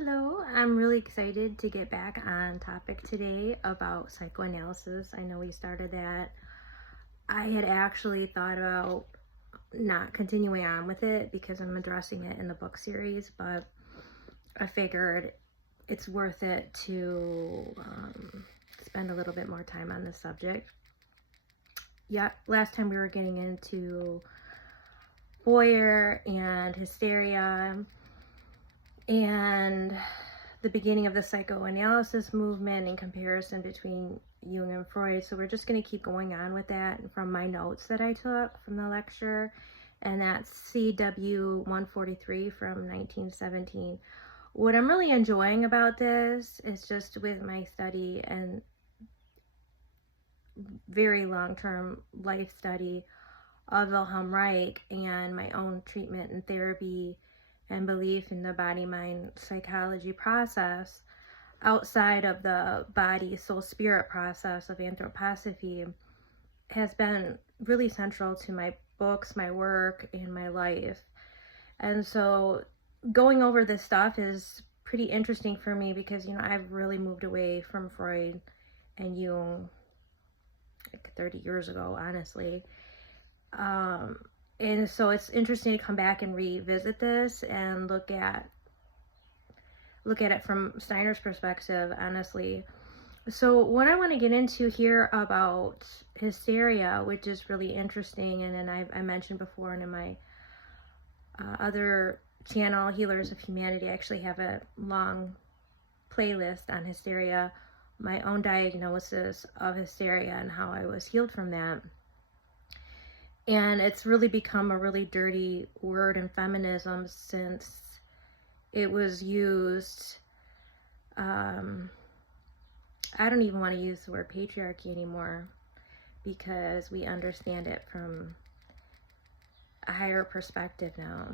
Hello, I'm really excited to get back on topic today about psychoanalysis. I know we started that. I had actually thought about not continuing on with it because I'm addressing it in the book series, but I figured it's worth it to spend a little bit more time on this subject. Yeah, last time we were getting into Boyer and hysteria and the beginning of the psychoanalysis movement in comparison between Jung and Freud. So we're just going to keep going on with that from my notes that I took from the lecture, and that's CW 143 from 1917. What I'm really enjoying about this is just with my study and very long-term life study of Wilhelm Reich and my own treatment and therapy and belief in the body-mind psychology process outside of the body soul spirit process of anthroposophy has been really central to my books, my work, and my life. And so going over this stuff is pretty interesting for me because, I've really moved away from Freud and Jung like 30 years ago, honestly. And so it's interesting to come back and revisit this and look at it from Steiner's perspective, honestly. So what I want to get into here about hysteria, which is really interesting, and then I mentioned before, and in my other channel, Healers of Humanity, I actually have a long playlist on hysteria, my own diagnosis of hysteria and how I was healed from that. And it's really become a really dirty word in feminism since it was used, I don't even want to use the word patriarchy anymore because we understand it from a higher perspective now.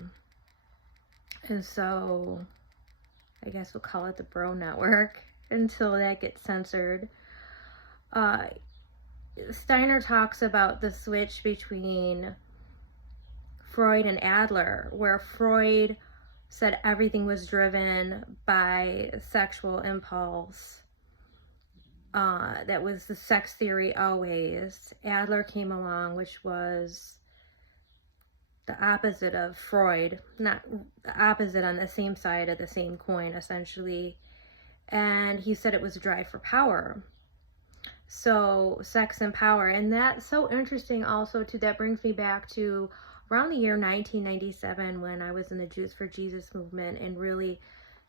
And so I guess we'll call it the bro network until that gets censored. Steiner talks about the switch between Freud and Adler, where Freud said everything was driven by sexual impulse. That was the sex theory always. Adler came along, which was the opposite of Freud, not the opposite on the same side of the same coin, essentially. And he said it was a drive for power. So sex and power, and that's so interesting also too. That brings me back to around the year 1997 when I was in the Jews for Jesus movement and really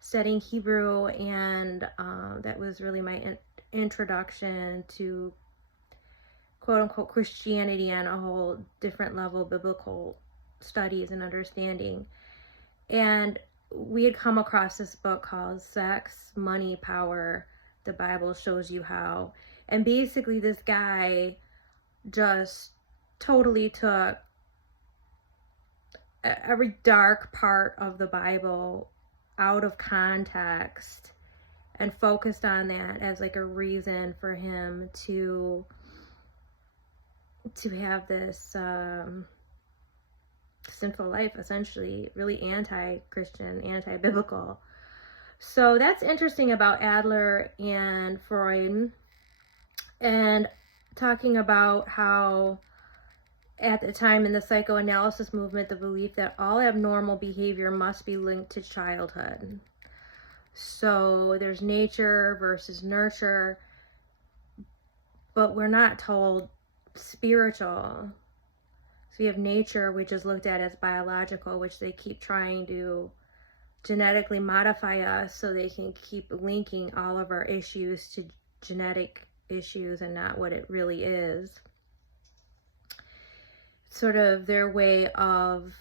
studying Hebrew, and that was really my introduction to quote-unquote Christianity on a whole different level, biblical studies and understanding. And we had come across this book called Sex, Money, Power, The Bible Shows You How. And basically this guy just totally took every dark part of the Bible out of context and focused on that as like a reason for him to have this sinful life, essentially, really anti-Christian, anti-biblical. So that's interesting about Adler and Freud, and talking about how at the time in the psychoanalysis movement, the belief that all abnormal behavior must be linked to childhood. So there's nature versus nurture, but we're not told spiritual. So we have nature, which is looked at as biological, which they keep trying to genetically modify us so they can keep linking all of our issues to genetic issues and not what it really is. Sort of their way of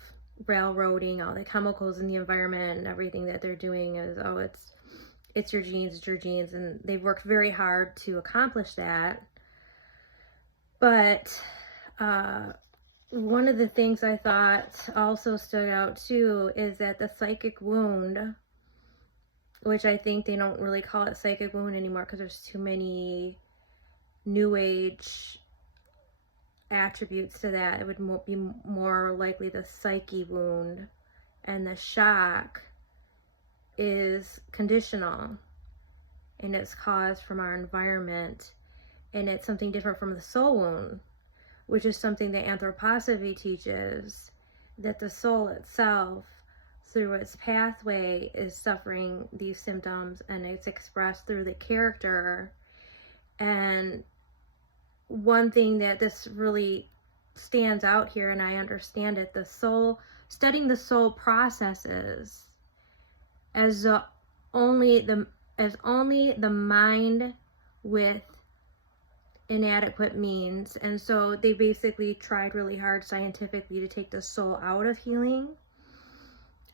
railroading all the chemicals in the environment and everything that they're doing is, oh, it's your genes, and they've worked very hard to accomplish that. But one of the things I thought also stood out too is that the psychic wound, which I think they don't really call it psychic wound anymore because there's too many new age attributes to that. It would be more likely the psyche wound, and the shock is conditional, and it's caused from our environment, and it's something different from the soul wound, which is something that Anthroposophy teaches, that the soul itself, through its pathway, is suffering these symptoms, and it's expressed through the character. And one thing that this really stands out here, and I understand it, the soul, studying the soul processes as only the mind with inadequate means. And so they basically tried really hard scientifically to take the soul out of healing.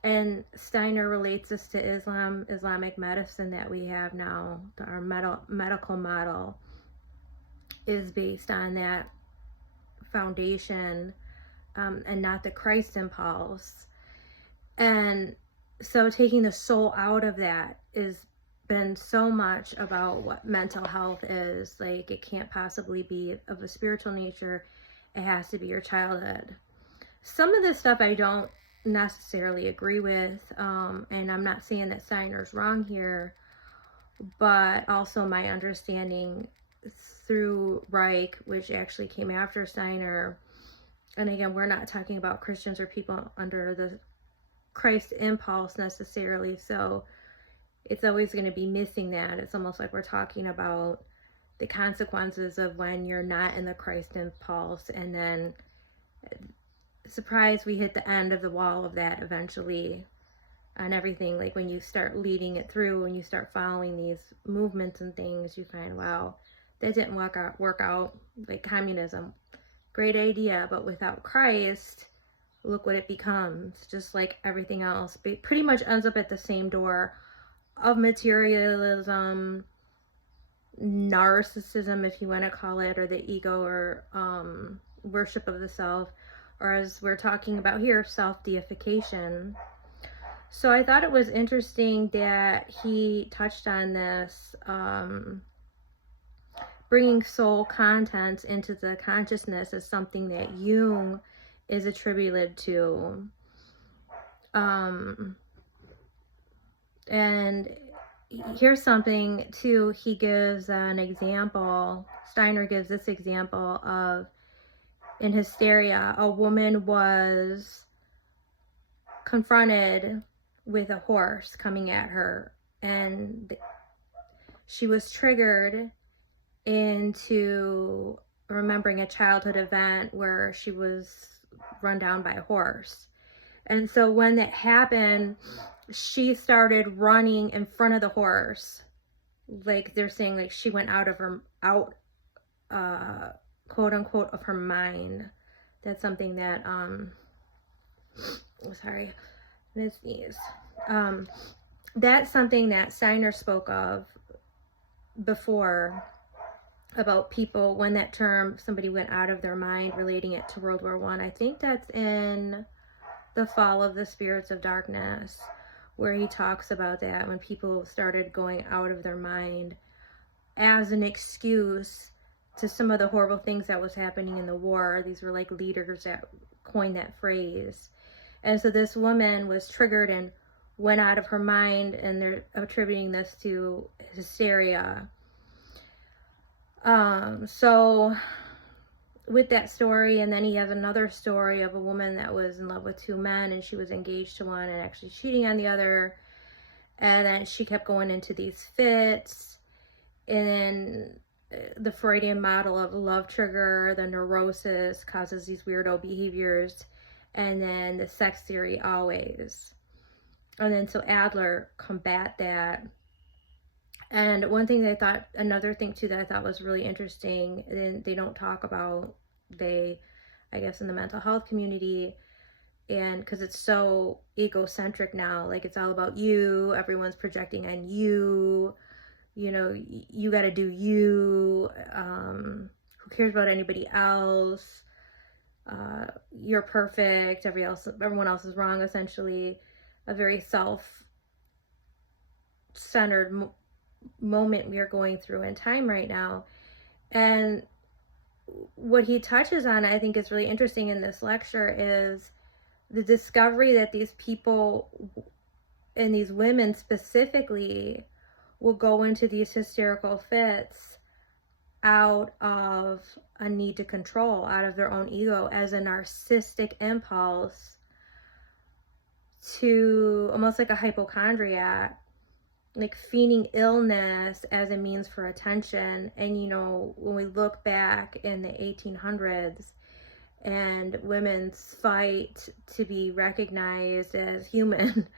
And Steiner relates this to Islamic medicine that we have now. Our medical model is based on that foundation, and not the Christ impulse. And so taking the soul out of that has been so much about what mental health is. Like, it can't possibly be of a spiritual nature. It has to be your childhood. Some of this stuff I don't necessarily agree with, and I'm not saying that Steiner's wrong here, but also my understanding through Reich, which actually came after Steiner, and again, we're not talking about Christians or people under the Christ impulse necessarily, so it's always going to be missing that. It's almost like we're talking about the consequences of when you're not in the Christ impulse, and then surprise, we hit the end of the wall of that eventually on everything. Like, when you start leading it through, when you start following these movements and things, you find, wow, that didn't work out. Like communism, great idea, but without Christ, look what it becomes. Just like everything else, it pretty much ends up at the same door of materialism, narcissism, if you want to call it, or the ego, or worship of the self, or as we're talking about here, self-deification. So I thought it was interesting that he touched on this, bringing soul contents into the consciousness is something that Jung is attributed to. And here's something too, he gives an example, Steiner gives this example of, in hysteria, a woman was confronted with a horse coming at her, and she was triggered into remembering a childhood event where she was run down by a horse. And so when that happened, she started running in front of the horse. Like, they're saying, like, she went out, quote unquote, of her mind. That's something that, sorry, I sneeze. That's something that Steiner spoke of before, about people, when that term, somebody went out of their mind, relating it to World War I. I think that's in The Fall of the Spirits of Darkness, where he talks about that, when people started going out of their mind as an excuse to some of the horrible things that was happening in the war. These were like leaders that coined that phrase. And so this woman was triggered and went out of her mind, and they're attributing this to hysteria. So with that story, and then he has another story of a woman that was in love with two men, and she was engaged to one and actually cheating on the other, and then she kept going into these fits. And then the Freudian model of love trigger, the neurosis causes these weirdo behaviors, and then the sex theory always. And then so Adler combat that. And one thing another thing too that I thought was really interesting, and they don't talk about, I guess in the mental health community, and because it's so egocentric now, like it's all about you, everyone's projecting on you, you know, you got to do you, who cares about anybody else, you're perfect, everyone else is wrong, essentially. A very self-centered moment we are going through in time right now. And what he touches on, I think, is really interesting in this lecture, is the discovery that these people, and these women specifically will go into these hysterical fits out of a need to control, out of their own ego, as a narcissistic impulse to almost like a hypochondriac, like feigning illness as a means for attention. And you know, when we look back in the 1800s and women's fight to be recognized as human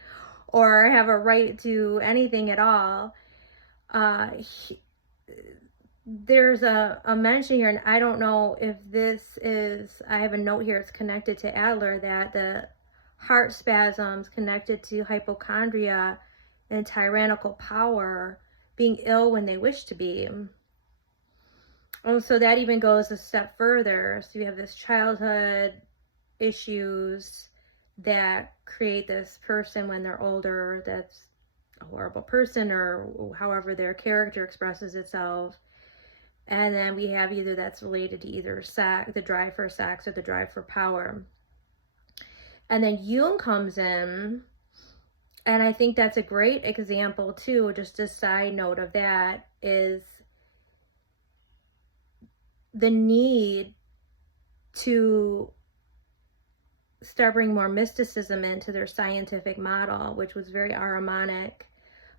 or have a right to anything at all, there's a mention here, and I don't know if this is, I have a note here, it's connected to Adler, that the heart spasms connected to hypochondria and tyrannical power, being ill when they wish to be. Oh, so that even goes a step further. So you have this childhood issues that create this person when they're older that's a horrible person, or however their character expresses itself. And then we have either that's related to either sex, the drive for sex, or the drive for power. And then Jung comes in, and I think that's a great example too, just a side note of that, is the need to start bringing more mysticism into their scientific model, which was very Ahrimanic.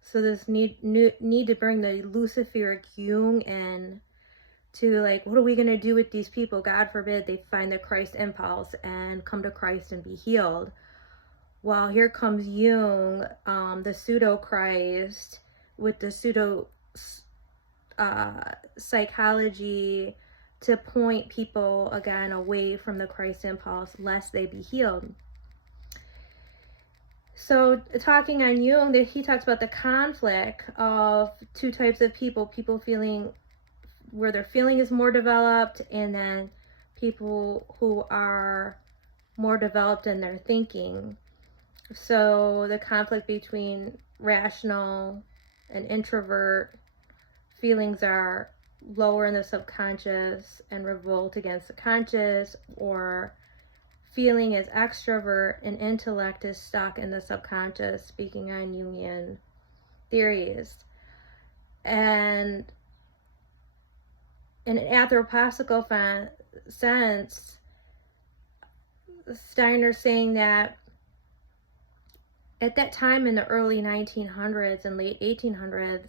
So this need to bring the Luciferic Jung in to, like, what are we going to do with these people? God forbid they find the Christ impulse and come to Christ and be healed. Well, here comes Jung, the pseudo-Christ, with the pseudo psychology to point people again away from the Christ impulse lest they be healed. So talking on Jung, that he talks about the conflict of two types of people feeling where their feeling is more developed, and then people who are more developed in their thinking. So the conflict between rational and introvert feelings are lower in the subconscious and revolt against the conscious, or feeling as extrovert and intellect is stuck in the subconscious, speaking on Jungian theories. And in an anthroposophical sense, Steiner's saying that at that time in the early 1900s and late 1800s,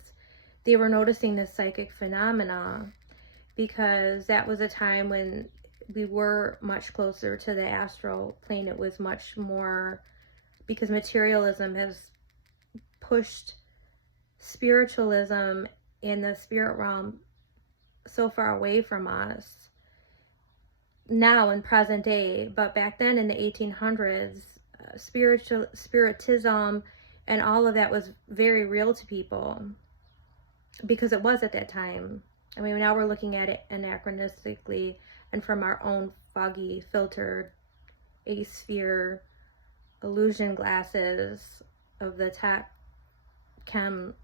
they were noticing this psychic phenomena, because that was a time when we were much closer to the astral plane. It was much more, because materialism has pushed spiritualism in the spirit realm so far away from us now in present day. But back then in the 1800s, spiritism and all of that was very real to people, because it was at that time. I mean, now we're looking at it anachronistically and from our own foggy, filtered, asphere illusion glasses of the tech chem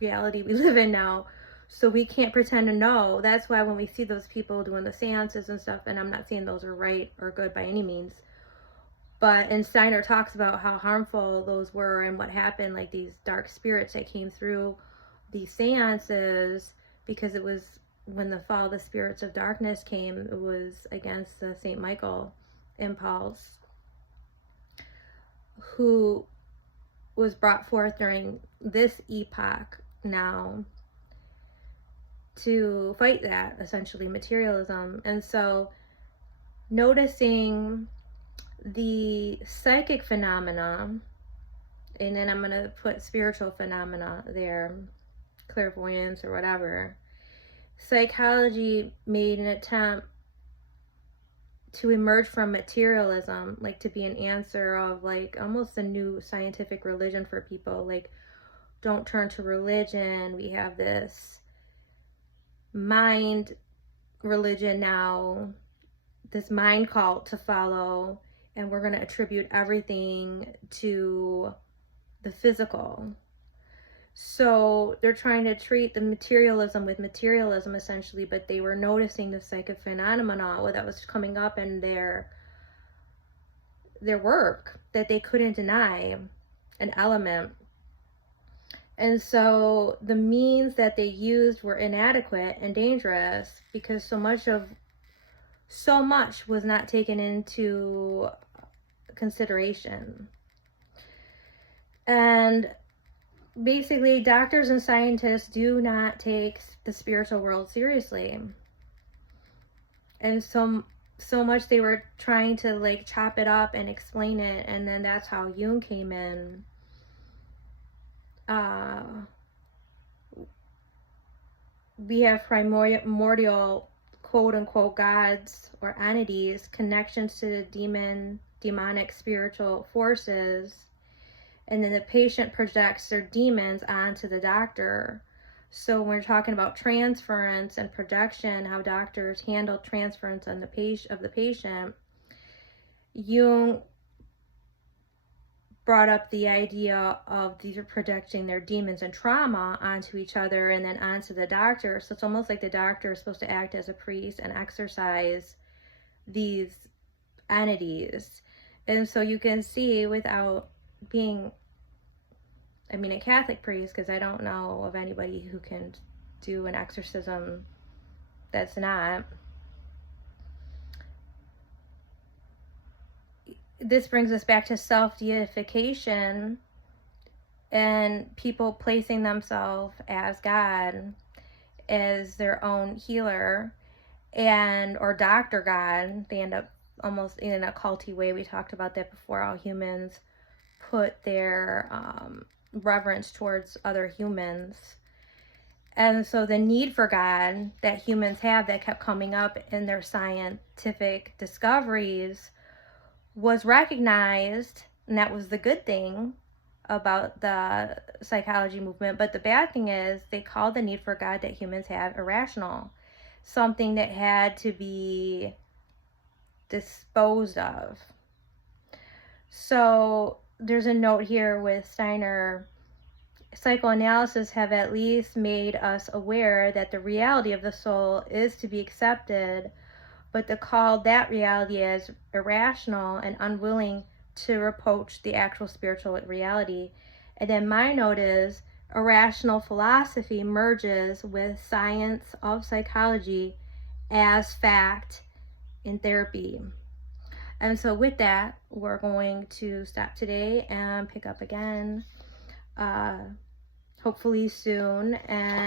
reality we live in now. So we can't pretend to know. That's why when we see those people doing the seances and stuff, and I'm not saying those are right or good by any means, but, and Steiner talks about how harmful those were and what happened, like these dark spirits that came through these seances, because it was when the fall of the spirits of darkness came, it was against the St. Michael impulse, who was brought forth during this epoch now to fight that, essentially, materialism. And so noticing the psychic phenomena, and then I'm going to put spiritual phenomena there, clairvoyance or whatever. Psychology made an attempt to emerge from materialism, like to be an answer of like almost a new scientific religion for people. Like, don't turn to religion. We have this mind religion now, this mind cult to follow, and we're going to attribute everything to the physical. So they're trying to treat the materialism with materialism, essentially, but they were noticing the psychic phenomena that was coming up in their work that they couldn't deny. an element. And so the means that they used were inadequate and dangerous because so much was not taken into consideration. And basically, doctors and scientists do not take the spiritual world seriously. And so much they were trying to like chop it up and explain it, and then that's how Jung came in. We have primordial quote-unquote gods or entities, connections to demonic spiritual forces, and then the patient projects their demons onto the doctor. So when we're talking about transference and projection, how doctors handle transference on the patient, Jung brought up the idea of these are projecting their demons and trauma onto each other and then onto the doctor. So it's almost like the doctor is supposed to act as a priest and exorcise these entities. And so you can see, without being, I mean, a Catholic priest, because I don't know of anybody who can do an exorcism that's not. This brings us back to self-deification and people placing themselves as God, as their own healer, and or Dr. God. They end up almost in an occulty way. We talked about that before, how humans put their reverence towards other humans. And so the need for God that humans have, that kept coming up in their scientific discoveries, was recognized, and that was the good thing about the psychology movement. But the bad thing is they call the need for God that humans have irrational, something that had to be disposed of. So there's a note here with Steiner: psychoanalysis have at least made us aware that the reality of the soul is to be accepted, but to call that reality as irrational and unwilling to approach the actual spiritual reality. And then my note is, irrational philosophy merges with science of psychology as fact in therapy. And so with that, we're going to stop today and pick up again, hopefully soon. And